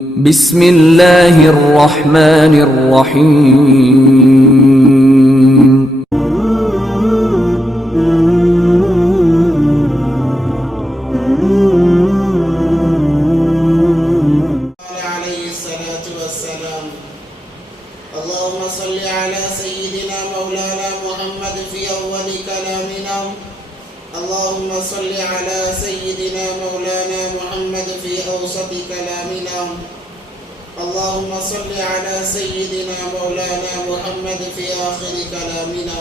بسم اللہ الرحمن الرحیم علیہ الصلاة والسلام اللهم صل على سيدنا مولانا محمد في أول كلامنا اللهم صل على سيدنا مولانا محمد في أوسط كلامنا اللهم صل على سيدنا مولانا محمد في آخر كلامنا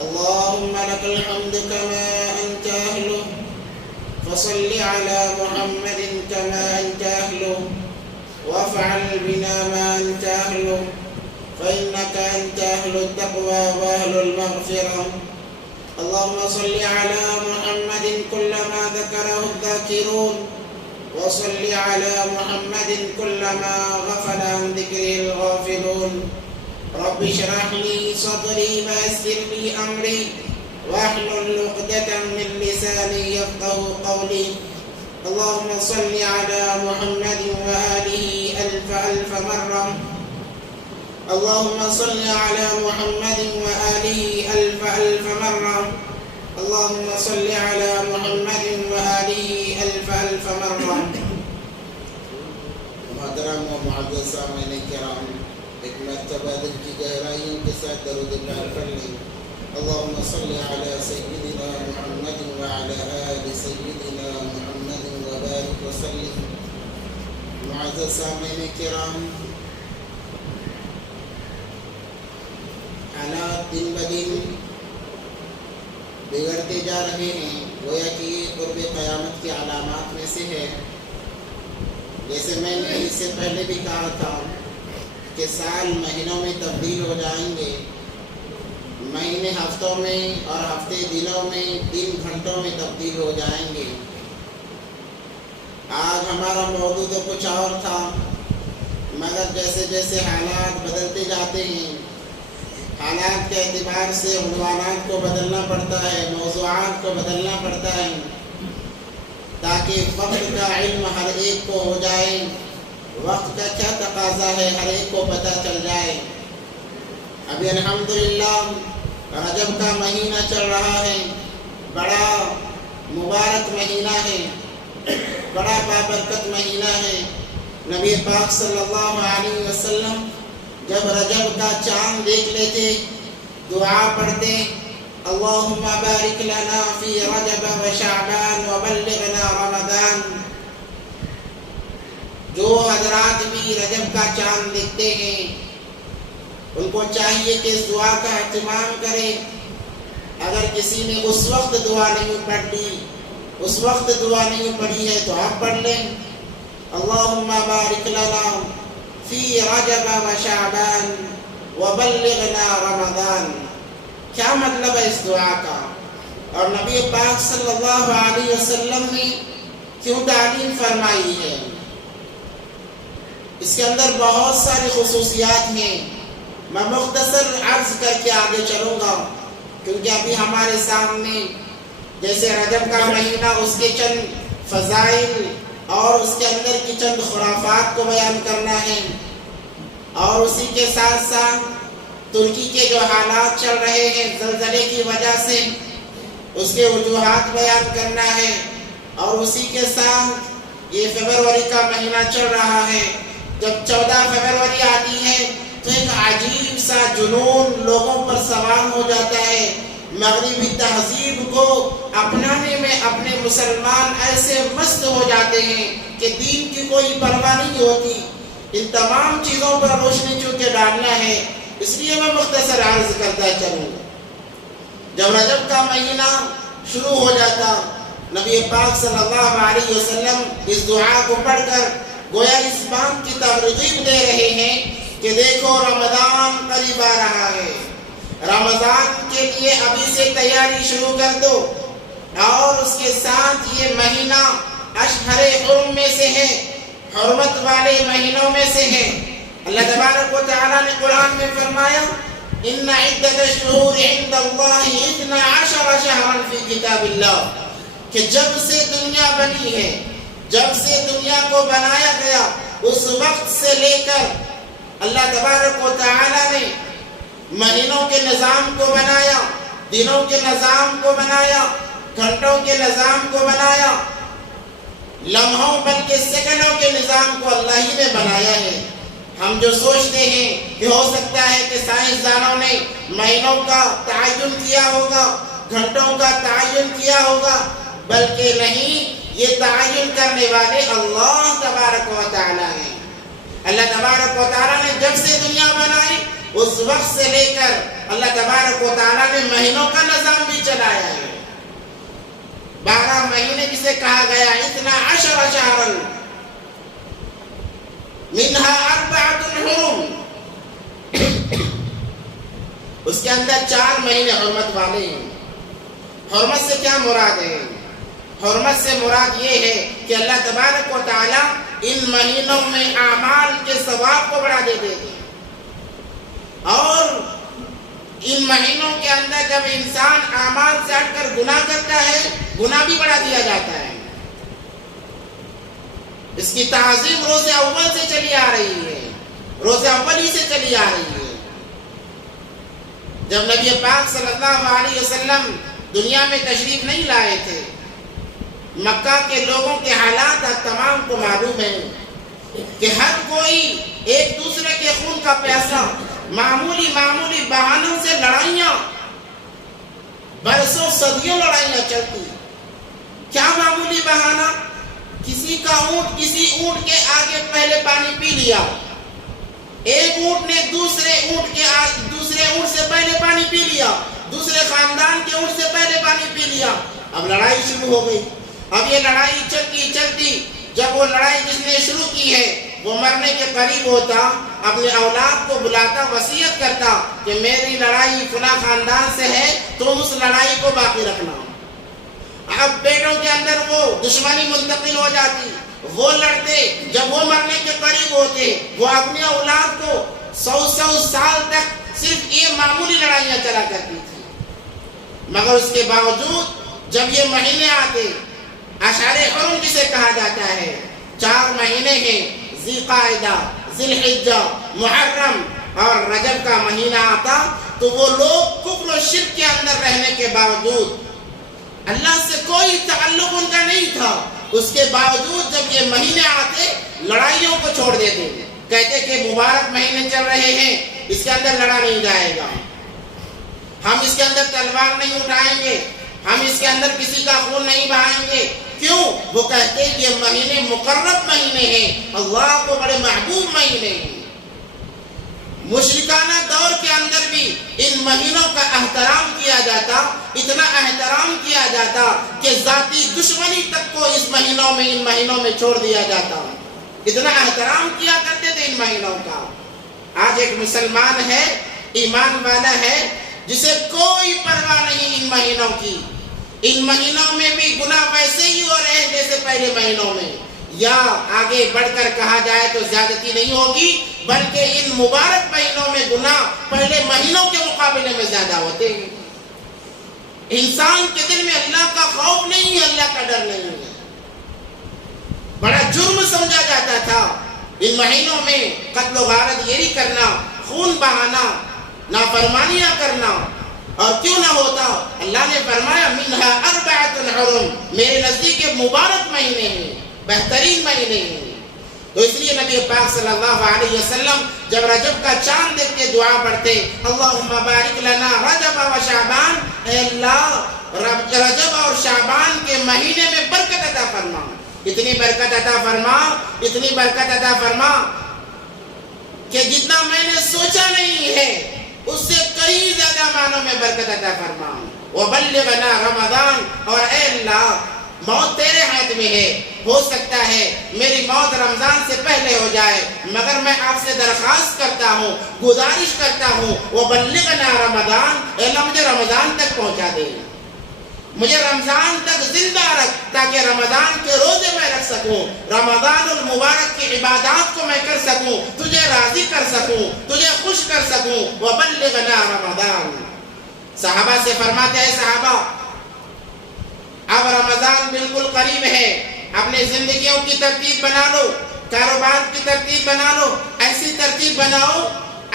اللهم لك الحمد كما أنت أهله فصل على محمد كما أنت أهله وافعل بنا ما أنت أهله فإنك أنت أهل التقوى وأهل المغفرة اللهم صل على محمد كلما ذكره الذاكرون وصل على محمد كلما غفل عن ذكره الغافلون رب اشرح لي صدري ويسر لي أمري واحلل عقدة من لساني يفقه قولي اللهم صل على محمد وآله ألف ألف مرة اللهم صل على محمد وآله ألف ألف مرة اللهم صل على محمد وآله ألف ألف مرة محترم و معزز سامعین کرام ایک مرتبہ دل کی گہرائیوں کے ساتھ درود پاک پڑھ لیں اللهم صل على سيدنا محمد وعلى آل سيدنا محمد وبارك وسلم معزز سامعین کرام حالات دن بدن بگڑتے جا رہے ہیں گویا کہ یہ قرب قیامت کی علامات میں سے ہے جیسے میں نے اس سے پہلے بھی کہا تھا کہ سال مہینوں میں تبدیل ہو جائیں گے مہینے ہفتوں میں اور ہفتے دنوں میں دن گھنٹوں میں تبدیل ہو جائیں گے آج ہمارا موضوع تو کچھ اور تھا مگر جیسے جیسے حالات بدلتے جاتے ہیں حالات کے اعتبار سے عنوانات کو بدلنا پڑتا ہے موضوعات کو بدلنا پڑتا ہے تاکہ وقت کا علم ہر ایک کو ہو جائے وقت کا کیا تقاضا ہے ہر ایک کو پتہ چل جائے ابھی الحمدللہ رجب کا مہینہ چل رہا ہے بڑا مبارک مہینہ ہے بڑا بابرکت مہینہ ہے نبی پاک صلی اللہ علیہ وسلم جب رجب کا چاند دیکھ لیتے دعا پڑھتے اللہم بارک لنا فی رجب و شعبان وبلغنا رمضان جو حضرات بھی رجب کا چاند دیکھتے ہیں ان کو چاہیے کہ اس دعا کا اہتمام کریں اگر کسی نے اس وقت دعا نہیں پڑھ لی اس وقت دعا نہیں پڑھی ہے تو آپ پڑھ لیں اللہم بارک لنا فی رجب و شعبان وبلغنا رمضان کیا مطلب ہے اس دعا کا اور نبی پاک صلی اللہ علیہ وسلم نے کیوں تعلیم فرمائی ہے اس کے اندر بہت ساری خصوصیات ہیں میں مختصر عرض کر کے آگے چلوں گا کیونکہ ابھی ہمارے سامنے جیسے رجب کا مہینہ اس کے چند فضائل اور اس کے اندر کی چند خرافات کو بیان کرنا ہے اور اسی کے ساتھ ساتھ ترکی کے جو حالات چل رہے ہیں زلزلے کی وجہ سے اس کے وجوہات بیان کرنا ہے اور اسی کے ساتھ یہ فروری کا مہینہ چل رہا ہے جب 14 فروری آتی ہے تو ایک عجیب سا جنون لوگوں پر سوار ہو جاتا ہے مغربی تہذیب کو اپنانے میں اپنے مسلمان ایسے مست ہو جاتے ہیں کہ دین کی کوئی پرواہ نہیں ہوتی ان تمام چیزوں پر روشنی چونکہ ڈالنا ہے اس لیے میں مختصر عرض کرتا چلوں جب رجب کا مہینہ شروع ہو جاتا نبی پاک صلی اللہ علیہ وسلم اس دعا کو پڑھ کر گویا اس بات کی ترغیب دے رہے ہیں کہ دیکھو رمضان قریب آ رہا ہے رمضان کے لیے ابھی سے تیاری شروع کر دو اور اس کے ساتھ یہ مہینہ اشہر حرم میں سے ہے حرمت والے مہینوں میں سے ہے اللہ تبارک و تعالی نے قرآن میں فرمایا ان عدت الشہور عند اللہ 12 شہرا فی کتاب اللہ کہ جب سے دنیا بنی ہے جب سے دنیا کو بنایا گیا اس وقت سے لے کر اللہ تبارک و تعالی نے مہینوں کے نظام کو بنایا، دنوں کے نظام کو بنایا، گھنٹوں کے نظام کو بنایا، لمحوں بلکہ سیکنڈوں کے نظام کو اللہ ہی نے بنایا ہے۔ ہم جو سوچتے ہیں کہ ہو سکتا ہے کہ سائنسدانوں نے مہینوں کا تعین کیا ہوگا، گھنٹوں کا تعین کیا ہوگا، بلکہ نہیں، یہ تعین کرنے والے اللہ تبارک و تعالی ہیں۔ اللہ تبارک و تعالی نے جب سے دنیا بنائی اس وقت سے لے کر اللہ تبارک و تعالی نے مہینوں کا نظام بھی چلایا ہے۔ 12 مہینے جسے کہا گیا 12 شہرا منها 4 حرم، اس کے اندر 4 مہینے حرمت والے ہیں۔ حرمت سے کیا مراد ہے؟ حرمت سے مراد یہ ہے کہ اللہ تبارک و تعالی ان مہینوں میں اعمال کے ثواب کو بڑھا دیتے ہیں، اور ان مہینوں کے اندر جب انسان اعمال سے ہٹ کر گناہ کرتا ہے، گناہ بھی بڑھا دیا جاتا ہے۔ اس کی تعظیم روز اول سے چلی آ رہی ہے، روز اول ہی سے چلی آ رہی ہے۔ جب نبی پاک صلی اللہ علیہ وسلم دنیا میں تشریف نہیں لائے تھے، مکہ کے لوگوں کے حالات تمام کو معلوم ہے کہ ہر کوئی ایک دوسرے کے خون کا پیاسا، معمولی بہانوں سے لڑائیاں، برسوں صدیوں لڑائیاں چلتی۔ کیا معمولی بہانہ؟ کسی کا اونٹ کسی اونٹ کے آگے پہلے پانی پی لیا، ایک اونٹ نے دوسرے اونٹ سے پہلے پانی پی لیا، دوسرے خاندان کے اونٹ سے پہلے پانی پی لیا، اب لڑائی شروع ہو گئی۔ اب یہ لڑائی چلتی، جب وہ لڑائی جس نے شروع کی ہے وہ مرنے کے قریب ہوتا، اپنے اولاد کو بلاتا، وصیت کرتا کہ میری لڑائی فلاں خاندان سے ہے، تم اس لڑائی کو باقی رکھنا۔ اب بیٹوں کے اندر وہ دشمنی منتقل ہو جاتی، وہ لڑتے، جب وہ مرنے کے قریب ہوتے وہ اپنی اولاد کو 100 سال تک صرف یہ معمولی لڑائیاں چلا کرتی تھی۔ مگر اس کے باوجود جب یہ مہینے آتے، اشہر حرم جسے کہا جاتا ہے، 4 مہینے ہیں، ذی قعدہ، ذی الحجہ، محرم اور رجب کا مہینہ آتا، تو وہ لوگ کفر و شرک کے اندر رہنے کے باوجود، اللہ سے کوئی تعلق ان کا نہیں تھا، اس کے باوجود جب یہ مہینے آتے لڑائیوں کو چھوڑ دیتے، کہتے کہ مبارک مہینے چل رہے ہیں، اس کے اندر لڑا نہیں جائے گا، ہم اس کے اندر تلوار نہیں اٹھائیں گے، ہم اس کے اندر کسی کا خون نہیں بہائیں گے۔ کیوں؟ وہ کہتے ہیں یہ مہینے مقرب مہینے ہیں، اللہ کو بڑے محبوب مہینے ہیں۔ مشرکانہ دور کے اندر بھی ان مہینوں کا احترام کیا جاتا، اتنا احترام کیا جاتا کہ ذاتی دشمنی تک کو ان مہینوں میں چھوڑ دیا جاتا، اتنا احترام کیا کرتے تھے ان مہینوں کا۔ آج ایک مسلمان ہے، ایمان والا ہے، جسے کوئی پرواہ نہیں ان مہینوں کی، ان مہینوں میں بھی گناہ ویسے ہی ہو رہے ہیں جیسے پہلے مہینوں میں، یا آگے بڑھ کر کہا جائے تو زیادتی نہیں ہوگی، بلکہ ان مبارک مہینوں میں گناہ پہلے مہینوں کے مقابلے میں زیادہ ہوتے ہیں۔ انسان کے دل میں اللہ کا خوف نہیں ہے، اللہ کا ڈر نہیں ہے، بڑا جرم سمجھا جاتا تھا ان مہینوں میں قتل و غارت گیری کرنا، خون بہانا، نافرمانیاں کرنا۔ اور کیوں نہ ہوتا؟ اللہ نے فرمایا منها 4 حرم، میرے نزدیک مبارک مہینے ہیں، بہترین مہینے ہیں۔ تو اس لیے نبی پاک صلی اللہ علیہ وسلم جب رجب کا چاند دیکھ کے دعا پڑھتے، اللہم بارک لنا رجب و شعبان، اے اللہ رجب اور شعبان کے مہینے میں برکت عطا فرما، اتنی برکت عطا فرما، اتنی برکت عطا فرما کہ جتنا میں نے سوچا نہیں ہے اس سے کئی زیادہ معنوں میں برکت عطا فرما۔ وبلغنا رمضان، اور اے اللہ موت تیرے ہاتھ میں ہے، ہو سکتا ہے میری موت رمضان سے پہلے ہو جائے، مگر میں آپ سے درخواست کرتا ہوں، گزارش کرتا ہوں، وبلغنا رمضان، اے اللہ مجھے رمضان تک پہنچا دے، مجھے رمضان تک زندہ رکھ تاکہ رمضان کے روزے میں رکھ سکوں، رمضان المبارک کی عبادات کو میں کر سکوں، تجھے راضی کر سکوں، تجھے خوش کر سکوں۔ وبلغنا رمضان۔ صحابہ سے فرماتے ہیں، صحابہ اب رمضان بالکل قریب ہے، اپنے زندگیوں کی ترتیب بنا لو، کاروبار کی ترتیب بنا لو، ایسی ترتیب بناؤ،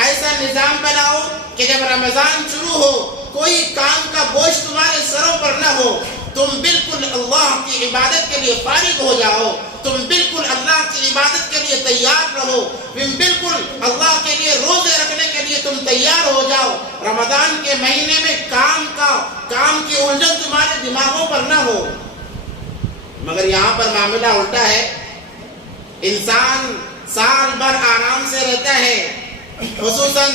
ایسا نظام بناؤ کہ جب رمضان شروع ہو کوئی کام کا بوجھ تمہارے سروں پر نہ ہو، تم بالکل اللہ کی عبادت کے لیے فارغ ہو جاؤ، تم بالکل اللہ کی عبادت کے لیے تیار رہو، تم بالکل اللہ کے لیے روزے رکھنے کے لیے تم تیار ہو جاؤ۔ رمضان کے مہینے میں کام کی الجھن تمہارے دماغوں پر نہ ہو۔ مگر یہاں پر معاملہ الٹا ہے، انسان سال بھر آرام سے رہتا ہے، خصوصاً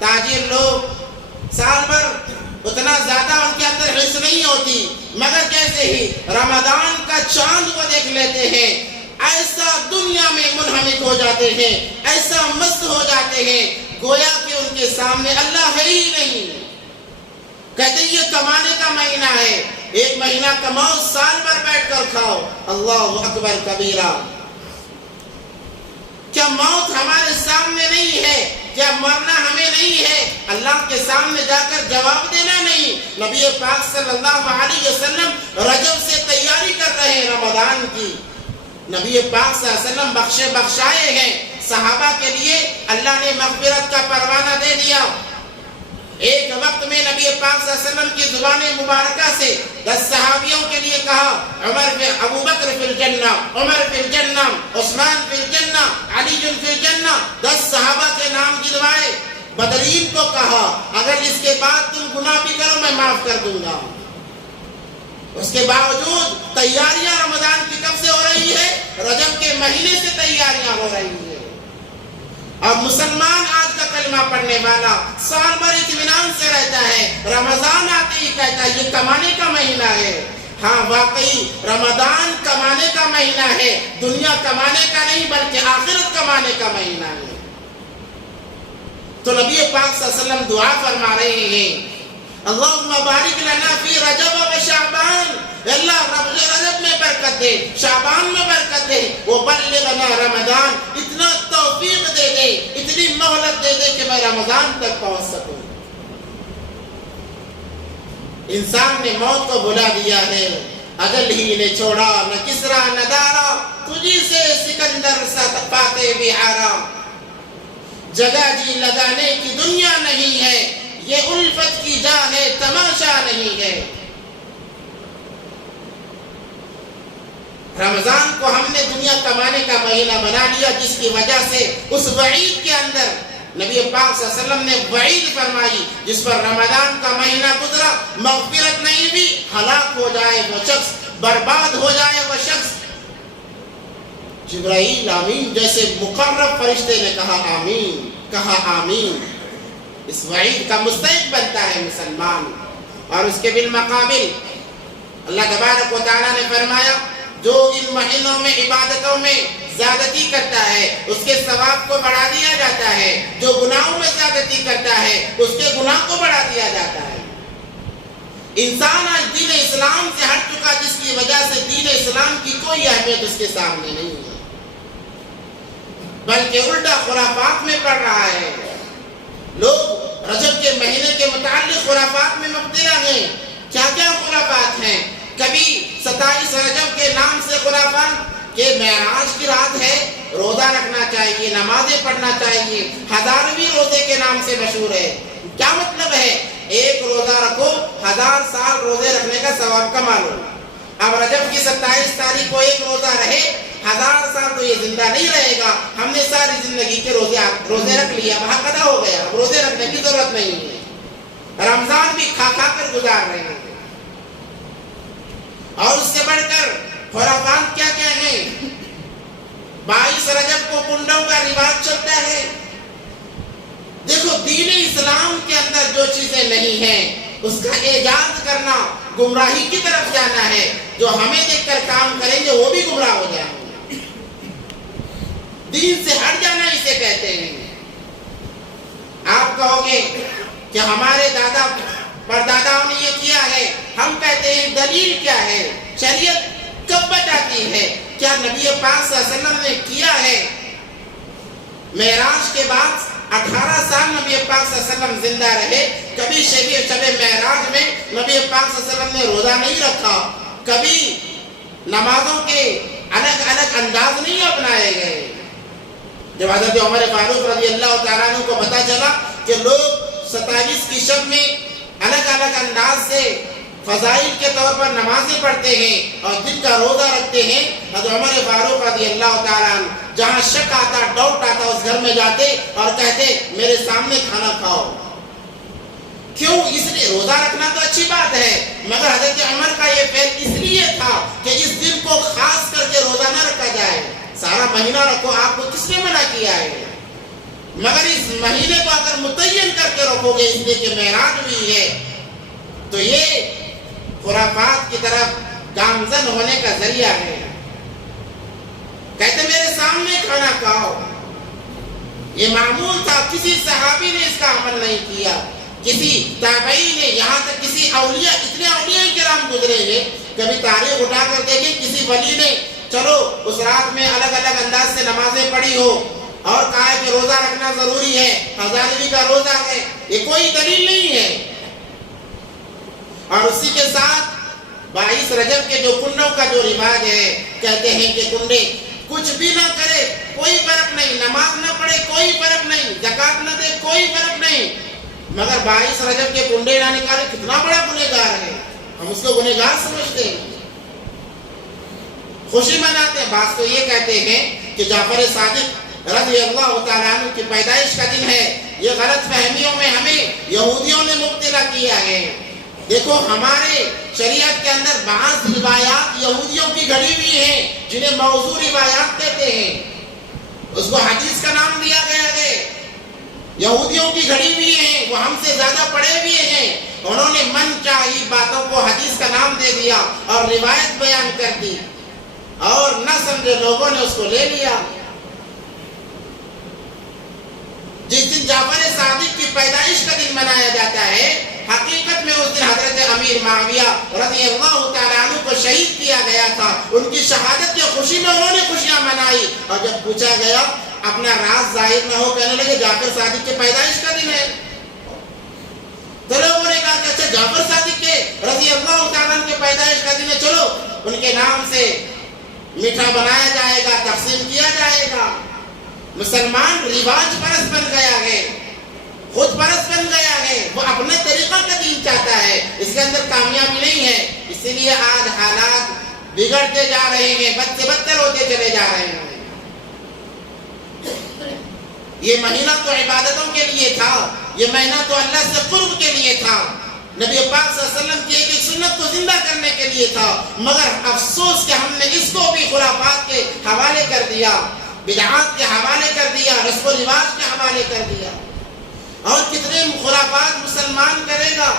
تاجر لوگ سال بھر اتنا زیادہ ان کے اندر حرص نہیں ہوتی، مگر جیسے ہی رمضان کا چاند وہ دیکھ لیتے ہیں ایسا دنیا میں منہمک ہو جاتے ہیں، ایسا مست ہو جاتے ہیں گویا کہ ان کے سامنے اللہ ہے ہی نہیں۔ کہتے ہیں یہ کمانے کا مہینہ ہے، ایک مہینہ کماؤ، سال بھر بیٹھ کر کھاؤ۔ اللہ اکبر کبیرہ۔ کیا موت ہمارے سامنے نہیں ہے؟ کیا مرنا ہمیں نہیں ہے؟ اللہ کے سامنے جا کر جواب دینا نہیں۔ نبی پاک صلی اللہ علیہ وسلم رجب سے تیاری کر رہے ہیں رمضان کی۔ نبی پاک صلی اللہ علیہ وسلم بخشے بخشائے ہیں، صحابہ کے لیے اللہ نے مغفرت کا پروانہ دے دیا۔ ایک وقت میں نبی پاک صلی اللہ علیہ وسلم کی زبان مبارکہ سے 10 صحابیوں کے لیے کہا، ابو بکر فی الجنہ، عمر فی الجنہ، عثمان فی الجنہ، علی فی الجنہ، 10 صحابہ کے نام گنوائے۔ بدرین کو کہا اگر اس کے بعد تم گناہ بھی کرو میں معاف کر دوں گا۔ اس کے باوجود تیاریاں رمضان کی کب سے ہو رہی ہے؟ رجب کے مہینے سے تیاریاں ہو رہی ہیں۔ اور مسلمان آج کا کلمہ پڑھنے والا سال بھر اطمینان سے رہتا ہے، رمضان آتے ہی کہتا ہے یہ کمانے کا مہینہ ہے۔ ہاں واقعی رمضان کمانے کا مہینہ ہے، دنیا کمانے کا نہیں بلکہ آخرت کمانے کا مہینہ ہے۔ تو نبی پاک صلی اللہ علیہ وسلم دعا فرما رہے ہیں، اللہم بارک لنا فی رجب و شعبان، اللہ رجب میں برکت دے، شعبان میں برکت دے، وبلغنا رمضان، اتنا توفیق دے دے، اتنی مہلت دے دے کہ میں رمضان تک پہنچ سکوں۔ انسان نے موت کو بھلا دیا ہے، اجل ہی نے چھوڑا نہ کسرا نہ دارا، تجھی سے سکندر سا پاتے بہارا۔ جگہ جی لگانے کی دنیا نہیں ہے، یہ الفت کی جا ہے تماشا نہیں ہے۔ رمضان کو ہم نے دنیا کمانے کا مہینہ بنا لیا، جس کی وجہ سے اس وعید کے اندر نبی پاک صلی اللہ علیہ وسلم نے وعید فرمائی، جس پر رمضان کا مہینہ گزرا مغفرت نہیں بھی، ہلاک ہو جائے وہ شخص، برباد ہو جائے وہ شخص۔ جبرائیل آمین جیسے مقرب فرشتے نے کہا آمین، کہا آمین۔ اس وعید کا مستحق بنتا ہے مسلمان۔ اور اس کے بالمقابل اللہ تبارک و تعالیٰ نے فرمایا جو ان مہینوں میں عبادتوں میں زیادتی کرتا ہے اس کے ثواب کو بڑھا دیا جاتا ہے، جو گناہوں میں زیادتی کرتا ہے اس کے گناہ کو بڑھا دیا جاتا ہے۔ انسان آج دین اسلام سے ہٹ چکا، جس کی وجہ سے دین اسلام کی کوئی اہمیت اس کے سامنے نہیں ہے، بلکہ الٹا خرافات میں پڑ رہا ہے۔ لوگ رجب کے مہینے کے متعلق خرافات میں مبتلا ہیں۔ کیا کیا خرافات ہیں؟ کبھی 27 رجب کے نام سے خرافات کہ معراج کی رات ہے، روزہ رکھنا چاہیے، نمازیں پڑھنا چاہیے، 1000ویں روزے کے نام سے مشہور ہے۔ کیا مطلب ہے؟ ایک روزہ رکھو 1000 سال روزے رکھنے کا ثواب کما لو۔ اب رجب کی 27 تاریخ کو ایک روزہ رہے، 1000 سال تو یہ زندہ نہیں رہے گا۔ ہم نے ساری زندگی کے روزے رکھ لیا، وہاں قضا ہو گیا، اب روزے رکھنے کی ضرورت نہیں ہے۔ رمضان بھی کھا کھا کر گزار رہے ہیں۔ اور اس سے بڑھ کر خرافات کیا کیا ہیں؟ 22 رجب کو کنڈوں کا رواج چلتا ہے۔ دیکھو دین اسلام کے اندر جو چیزیں نہیں ہیں اس کا ایجاد کرنا گمراہی کی طرف جانا ہے۔ جو ہمیں دیکھ کر کام کریں گے وہ بھی گمراہ ہو جائیں گے۔ دین سے ہٹ جانا اسے کہتے ہیں۔ آپ کہو گے کہ ہمارے دادا پرداداؤں نے یہ کیا ہے، ہم کہتے ہیں دلیل کیا ہے؟ شریعت کب بتاتی ہے؟ کیا نبی پاک صلی اللہ علیہ وسلم نے کیا ہے؟ معراج کے بعد 18 سال نبی پاک صلی اللہ علیہ وسلم زندہ رہے، کبھی شب معراج میں نبی پاک صلی اللہ علیہ وسلم نے روزہ نہیں رکھا، کبھی نمازوں کے الگ الگ انداز نہیں اپنائے گئے۔ جب حضرت عمر فاروق رضی اللہ تعالیٰ عنہ کو پتا چلا کہ لوگ 27 کی شب میں الگ الگ انداز سے فضائل کے طور پر نمازیں پڑھتے ہیں اور دن کا روزہ رکھتے ہیں، حضرت عمر فاروق رضی اللہ تعالیٰ عنہ جہاں شک آتا، ڈاؤٹ آتا، اس گھر میں جاتے اور کہتے میرے سامنے کھانا کھاؤ۔ کیوں؟ اس لیے روزہ رکھنا تو اچھی بات ہے، مگر حضرت عمر کا یہ فعل اس لیے تھا کہ اس دن کو خاص کر کے روزہ نہ رکھا جائے۔ سارا مہینہ رکھو، آپ کو کس نے منع کیا ہے؟ مگر اس مہینے کو اگر متعین کر کے رکھو گے اس لیے کہ معراج ہوئی ہے، تو یہ خرافات کی طرف گامزن ہونے کا ذریعہ ہے۔ کہتے میرے سامنے کھانا کھاؤ، یہ معمول تھا، کسی صحابی نے اس کا عمل نہیں کیا، کسی تابعی نے، یہاں تک کسی اولیاء، اتنے اولیاء کرام گزرے ہیں، کبھی تاریخ اٹھا کر دیکھیں کسی ولی نے چلو اس رات میں الگ الگ انداز سے نمازیں پڑھی ہو اور کہا ہے کہ روزہ رکھنا ضروری ہے، ہزاروی کا روزہ ہے، یہ کوئی دلیل نہیں ہے۔ اور اسی کے ساتھ 22 رجب کے جو کنڈوں کا جو رواج ہے، کہتے ہیں کہ کنڈے کچھ بھی نہ کرے کوئی فرق نہیں، نماز نہ پڑھے کوئی فرق نہیں، زکات نہ دے کوئی فرق نہیں، مگر 22 رجب کے کنڈے نہ نکالے کتنا بڑا گنہگار ہے، ہم اس کو گنہگار سمجھتے ہیں، خوشی مناتے ہیں۔ بعض تو یہ کہتے ہیں کہ جعفر صادق رضی اللہ تعالیٰ عنہ کی پیدائش کا دن ہے، یہ غلط فہمیوں میں ہمیں یہودیوں نے مبتلا کیا ہے۔ دیکھو ہمارے شریعت کے اندر بعض روایات یہودیوں کی گھڑی ہوئی ہیں جنہیں موضوع روایات کہتے ہیں، اس کو حدیث کا نام دیا گیا ہے، یہودیوں کی گھڑی ہوئی ہیں، وہ ہم سے زیادہ پڑھے ہوئے ہیں، انہوں نے من چاہی باتوں کو حدیث کا نام دے دیا اور روایت بیان کر دی اور نہ سمجھے لوگوں نے اس کو لے لیا۔ جس دن جعفر صادق کی پیدائش کا دن منایا جاتا ہے، حقیقت میں اس دن حضرت امیر معاویہ رضی اللہ تعالیٰ عنہ کو شہید کیا گیا تھا، ان کی شہادت کی خوشی میں انہوں نے خوشیاں منائی، اور جب پوچھا گیا اپنا راز ظاہر نہ ہو، کہنے لگے جعفر صادق کی پیدائش کا دن ہے۔ تو لوگوں نے کہا کہ اچھا جعفر صادق کے رضی اللہ تعالیٰ عنہ کی پیدائش کا دن ہے، چلو ان کے نام سے میٹھا بنایا جائے گا، تقسیم کیا جائے گا۔ مسلمان رواج پرست بن گیا ہے، خود پرست بن گیا ہے، وہ اپنے طریقہ کا دین چاہتا ہے، اس کے اندر کامیابی نہیں ہے، اسی لیے آج حالات بگڑتے جا رہے ہیں، بد سے بدتر ہوتے چلے جا رہے ہیں۔ یہ مہینہ تو عبادتوں کے لیے تھا، یہ مہینہ تو اللہ سے قرب کے لیے تھا، نبی پاک صلی اللہ علیہ وسلم کی ایک ایک سنت کو زندہ کرنے کے لیے تھا، مگر افسوس کہ ہم نے اس کو بھی خرافات کے حوالے کر دیا، بدعات کے حوالے کر دیا، رسم و رواج کے حوالے کر دیا۔ اور کتنے خرافات مسلمان کرے گا؟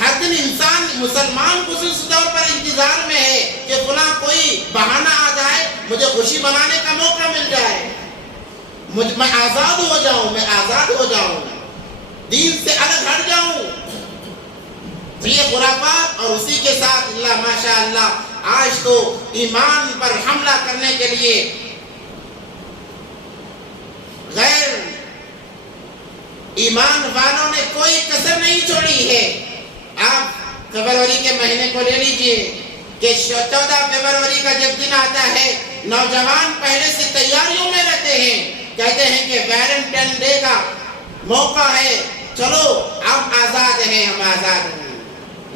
ہر دن انسان مسلمان خصوصی طور پر انتظار میں ہے کہ فلاں کوئی بہانہ آ جائے، مجھے خوشی منانے کا موقع مل جائے، میں آزاد ہو جاؤں، میں آزاد ہو جاؤں، دین سے الگ ہٹ جاؤں۔ تو یہ خرافات، اور اسی کے ساتھ اللہ ماشاء اللہ آج تو ایمان پر حملہ کرنے کے لیے غیر ایمان والوں نے کوئی کسر نہیں چھوڑی ہے۔ آپ فروری کے مہینے کو لے لیجئے کہ 14 فروری کا جب دن آتا ہے، نوجوان پہلے سے تیاریوں میں رہتے ہیں، کہتے ہیں کہ ویلنٹائن ڈے کا موقع ہے، چلو ہم آزاد ہیں، ہم آزاد ہیں۔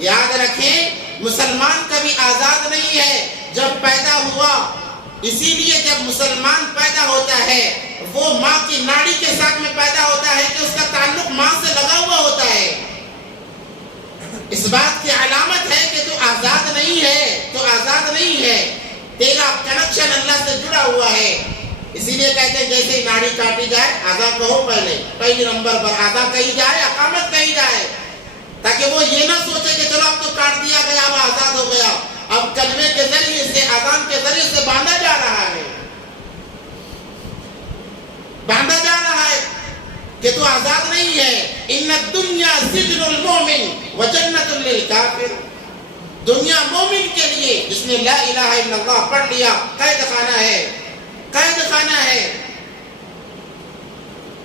یاد رکھیں مسلمان کبھی آزاد نہیں ہے، جب پیدا ہوا، اسی لیے جب مسلمان پیدا ہوتا ہے وہ ماں کی ناڑی کے ساتھ میں پیدا ہوتا ہے کہ اس کا تعلق ماں سے لگا ہوا ہوتا ہے، اس بات کی علامت ہے کہ تو آزاد نہیں ہے، تو آزاد نہیں ہے، تیرا کنیکشن اللہ سے جڑا ہوا ہے۔ اسی لیے کہتے ہیں جیسے ہی ناڑی کاٹی جائے آزاد کہو، پہلے نمبر پر آزاد کہی جائے، اقامت کہی جائے، تاکہ وہ یہ نہ سوچے کہ چلو اب تو کاٹ دیا گیا، اب آزاد ہو گیا، اب کلمے کے ذریعے سے، اذان کے ذریعے سے باندھا جا رہا ہے، باندھا جا رہا ہے کہ تو آزاد نہیں ہے۔ ان الدنیا سجن المومن وجنت للکافر، دنیا مومن کے لیے جس نے لا الہ الا اللہ پڑھ لیا قید خانہ ہے، قید خانہ ہے۔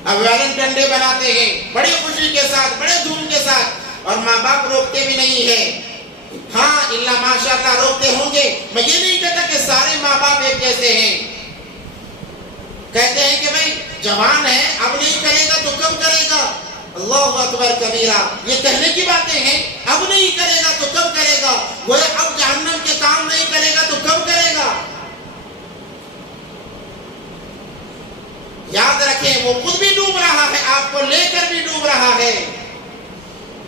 اب ویلنٹائن ڈے بناتے ہیں بڑی خوشی کے ساتھ، بڑے دھوم کے ساتھ، اور ماں باپ روکتے بھی نہیں ہیں، ہاں اللہ ماشاءاللہ روکتے ہوں گے. میں یہ نہیں کہتا کہ سارے ماں باپ ایک جیسے ہیں. کہتے ہیں کہ بھائی جوان ہے اب نہیں کرے گا تو کب کرے گا. اللہ اکبر کبیرہ. یہ کہنے کی باتیں ہیں. اب نہیں کرے گا تو کب کرے گا. وہ اب جہنم کے کام نہیں کرے گا تو کب کرے گا. یاد رکھیں وہ خود بھی ڈوب رہا ہے, آپ کو لے کر بھی ڈوب رہا ہے.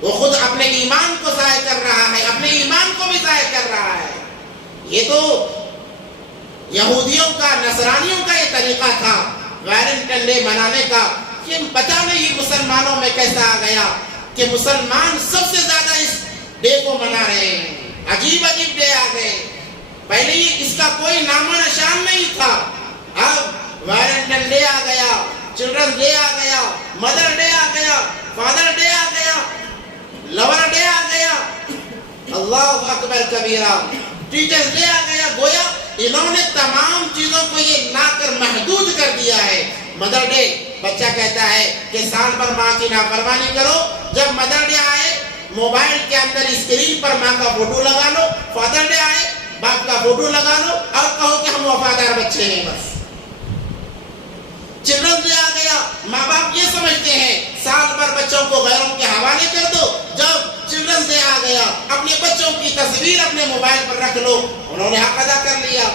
وہ خود اپنے ایمان کو ضائع کر رہا ہے, اپنے ایمان کو بھی ضائع کر رہا ہے. یہ تو یہودیوں کا, نصرانیوں کا یہ طریقہ تھا ویلنٹائن ڈے منانے کا. کہ پتہ نہیں مسلمانوں میں کیسا آ گیا کہ مسلمان سب سے زیادہ اس ڈے کو منا رہے ہیں. عجیب عجیب ڈے آ گئے. پہلے یہ اس کا کوئی نام و نشان نہیں تھا. اب ویلنٹائن ڈے آ گیا, چلڈرن ڈے آ گیا, مدر ڈے آ گیا, فادر ڈے آ گیا, لور ڈے آ گیا. اللہ اکبر کبیرہ. ٹیچرز ڈے آ گیا. گویا انہوں نے تمام چیزوں کو یہ لا کر محدود کر دیا ہے. مدر ڈے, بچہ کہتا ہے کہ سال بھر ماں کی نافرمانی کرو, جب مدر ڈے آئے موبائل کے اندر اسکرین پر ماں کا فوٹو لگا لو. فادر ڈے آئے باپ کا فوٹو لگا لو اور کہو کہ ہم وفادار بچے ہیں. بس چلڈرن ڈے آ گیا. ماں باپ یہ سمجھتے ہیں سال بھر بچوں کو غیروں کے حوالے کر دو. جب چلڈرن ڈے آ گیا اپنے بچوں کی تصویر اپنے موبائل پر رکھ لو. انہوں نے حق ادا کر لیا.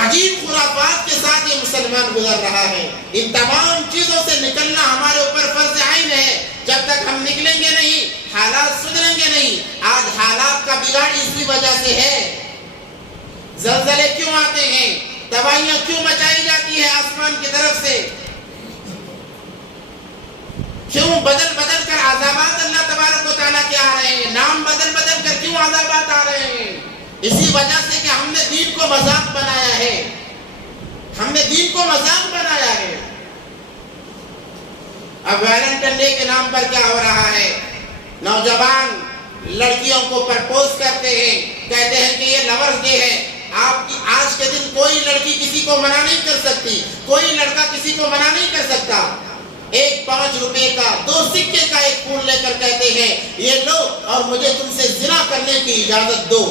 عجیب خرافات کے ساتھ یہ مسلمان گزر رہا ہے. ان تمام چیزوں سے نکلنا ہمارے اوپر فرض عین ہے. جب تک ہم نکلیں گے نہیں, حالات سدھریں گے نہیں. آج حالات کا بگاڑ اسی وجہ سے ہے. زلزلے کیوں آتے ہیں, تباہیاں کیوں مچائی جاتی ہے آسمان کی طرف سے, کیوں بدل بدل کر عذابات اللہ تبارک و تعالیٰ کے آ رہے ہیں, نام بدل بدل کر کیوں عذابات آ رہے ہیں. اسی وجہ سے کہ ہم نے دین کو مذاق بنایا ہے. ہم نے دین کو مذاق بنایا ہے. اب ویلنٹائن ڈے کے نام پر کیا ہو رہا ہے, نوجوان لڑکیوں کو پرپوز کرتے ہیں, کہتے ہیں کہ یہ لورز ڈے ہے. آپ آج کے دن کوئی لڑکی کسی کو منع نہیں کر سکتی, کوئی لڑکا کسی کو منع نہیں کر سکتا. ایک 5 روپے کا 2 سکے کا ایک پھول لے کر کہتے ہیں یہ لو اور مجھے تم سے زنا کرنے کی اجازت دو.